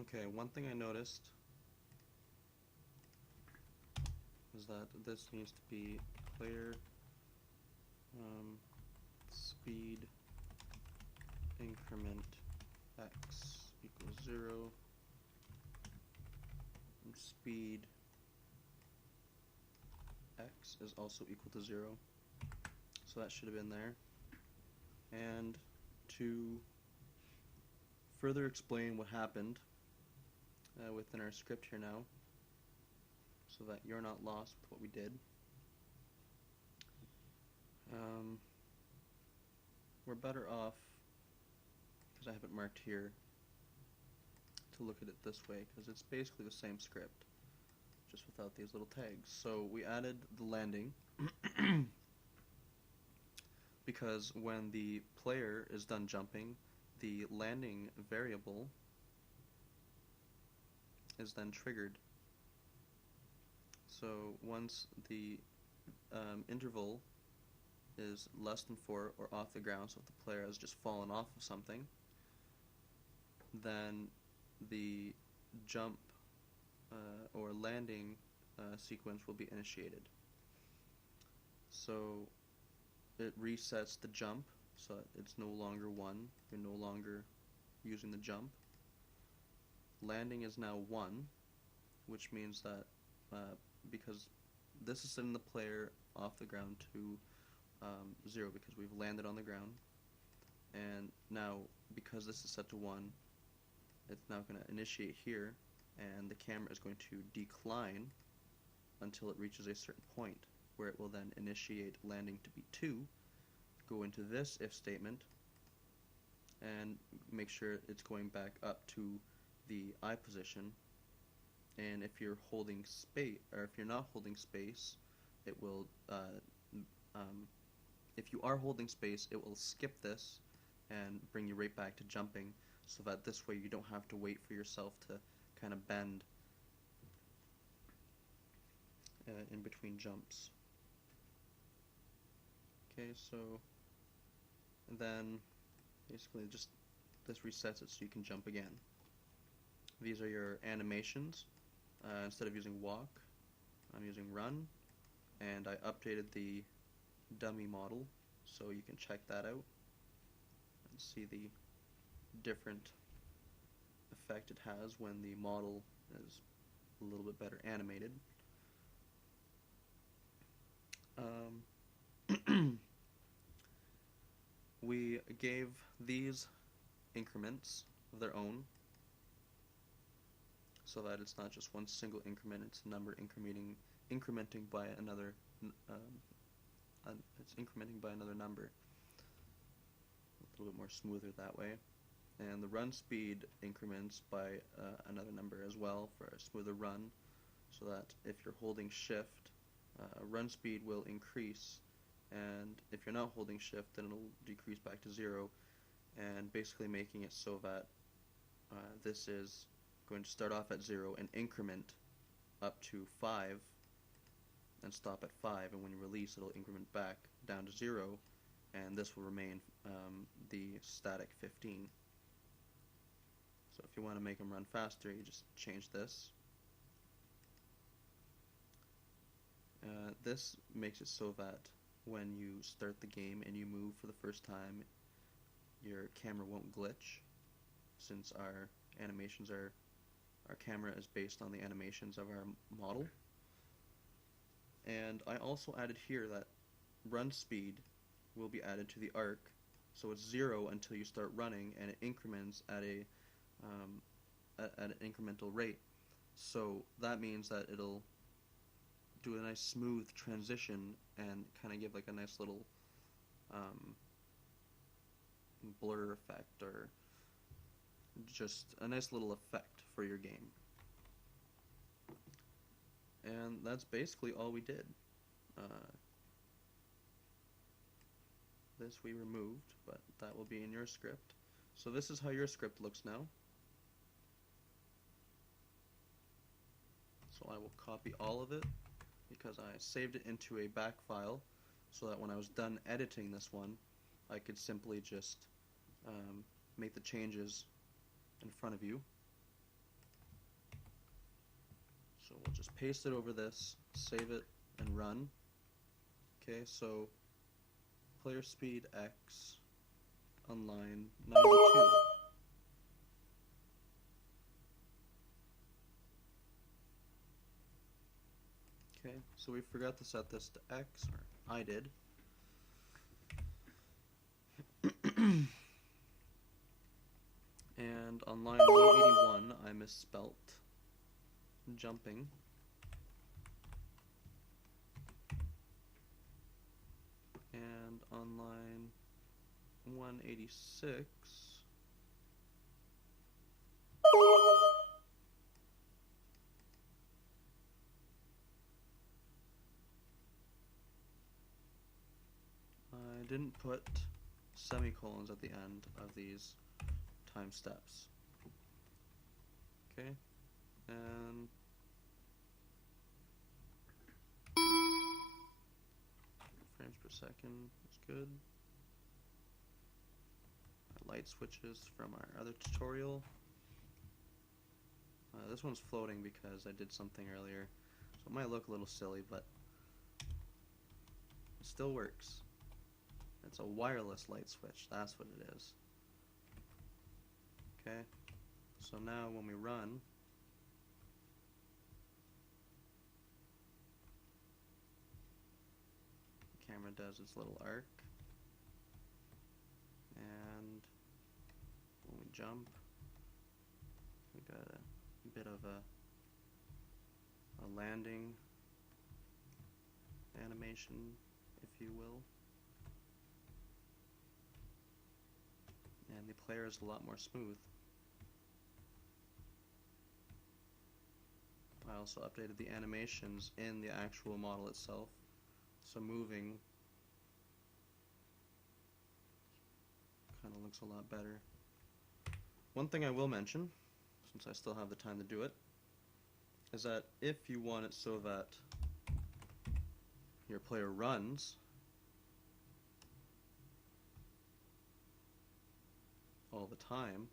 Okay, one thing I noticed is that this needs to be player speed increment x equals 0, and speed x is also equal to 0. So that should have been there. And to further explain what happened within our script here now, so that you're not lost with what we did, we're better off, because I have it marked here, to look at it this way, because it's basically the same script, just without these little tags. So we added the landing because when the player is done jumping, the landing variable is then triggered. So once the interval is less than 4 or off the ground, so if the player has just fallen off of something, then the jump or landing sequence will be initiated. So it resets the jump, so it's no longer 1, you're no longer using the jump. Landing is now 1, which means that because this is setting the player off the ground to 0 because we've landed on the ground, and now because this is set to 1, it's now going to initiate here, and the camera is going to decline until it reaches a certain point, where it will then initiate landing to be 2, go into this if statement, and make sure it's going back up to the I position. And if you're holding space, or if you're not holding space, it will if you are holding space, it will skip this and bring you right back to jumping, so that this way you don't have to wait for yourself to kind of bend in between jumps. Okay, so then basically just this resets it so you can jump again. These are your animations. Instead of using walk, I'm using run, and I updated the dummy model so you can check that out and see the different effect it has when the model is a little bit better animated. We gave these increments of their own, so that it's not just one single increment, it's a number incrementing by another, it's incrementing by another number. A little bit more smoother that way. And the run speed increments by another number as well for a smoother run, so that if you're holding shift, run speed will increase, and if you're not holding shift, then it'll decrease back to 0, and basically making it so that this is going to start off at 0 and increment up to 5 and stop at 5, and when you release it'll increment back down to 0, and this will remain the static 15. So if you want to make them run faster, you just change this. This makes it so that when you start the game and you move for the first time, your camera won't glitch, since our camera is based on the animations of our model. And I also added here that run speed will be added to the arc, so it's 0 until you start running, and it increments at an incremental rate. So that means that it'll do a nice smooth transition and kind of give like a nice little blur effect, or just a nice little effect for your game. And that's basically all we did. This we removed, but that will be in your script. So this is how your script looks now. So I will copy all of it, because I saved it into a back file, so that when I was done editing this one, I could simply just make the changes in front of you. So we'll just paste it over this, save it, and run. Okay, so player speed X on line 92. Okay, so we forgot to set this to X, or I did. And on line 181, I misspelt jumping. And on line 186, I didn't put semicolons at the end of these time steps. Okay, and frames per second is good. Light switches from our other tutorial. This one's floating because I did something earlier, so it might look a little silly, but it still works. It's a wireless light switch, that's what it is. Okay, so now when we run, the camera does its little arc, and when we jump, we got a bit of a landing animation, if you will. And the player is a lot more smooth. I also updated the animations in the actual model itself, so moving kind of looks a lot better. One thing I will mention, since I still have the time to do it, is that if you want it so that your player runs all the time,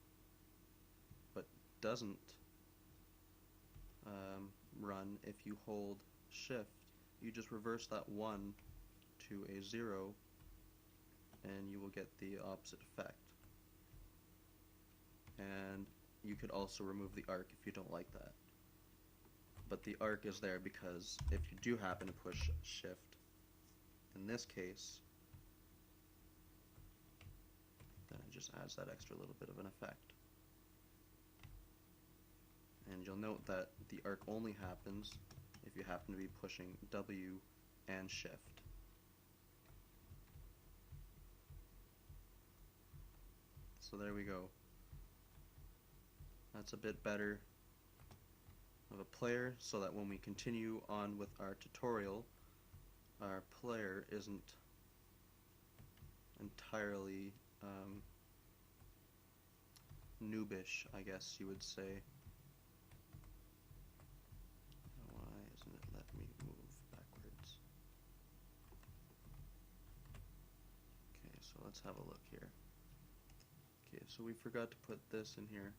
but doesn't run if you hold shift, you just reverse that 1 to a 0 and you will get the opposite effect. And you could also remove the arc if you don't like that. But the arc is there because if you do happen to push shift, in this case, then it just adds that extra little bit of an effect. And you'll note that the arc only happens if you happen to be pushing W and shift. So there we go. That's a bit better of a player, so that when we continue on with our tutorial, our player isn't entirely noobish, I guess you would say. Why isn't it letting me move backwards? Okay, so let's have a look here. Okay, so we forgot to put this in here,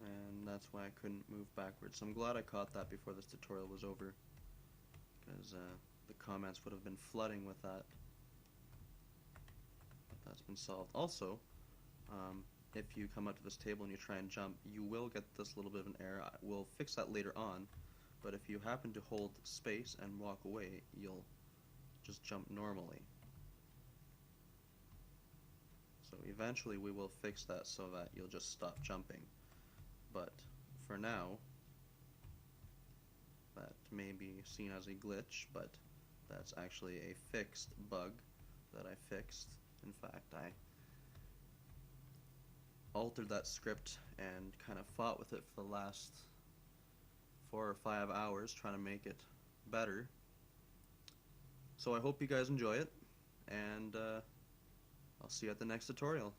and that's why I couldn't move backwards. So I'm glad I caught that before this tutorial was over, because the comments would have been flooding with that. But that's been solved. Also, if you come up to this table and you try and jump, you will get this little bit of an error. We'll fix that later on, but if you happen to hold space and walk away, you'll just jump normally. So eventually we will fix that so that you'll just stop jumping. But for now, that may be seen as a glitch, but that's actually a fixed bug that I fixed. In fact, I altered that script and kind of fought with it for the last 4 or 5 hours trying to make it better. So I hope you guys enjoy it, and I'll see you at the next tutorial.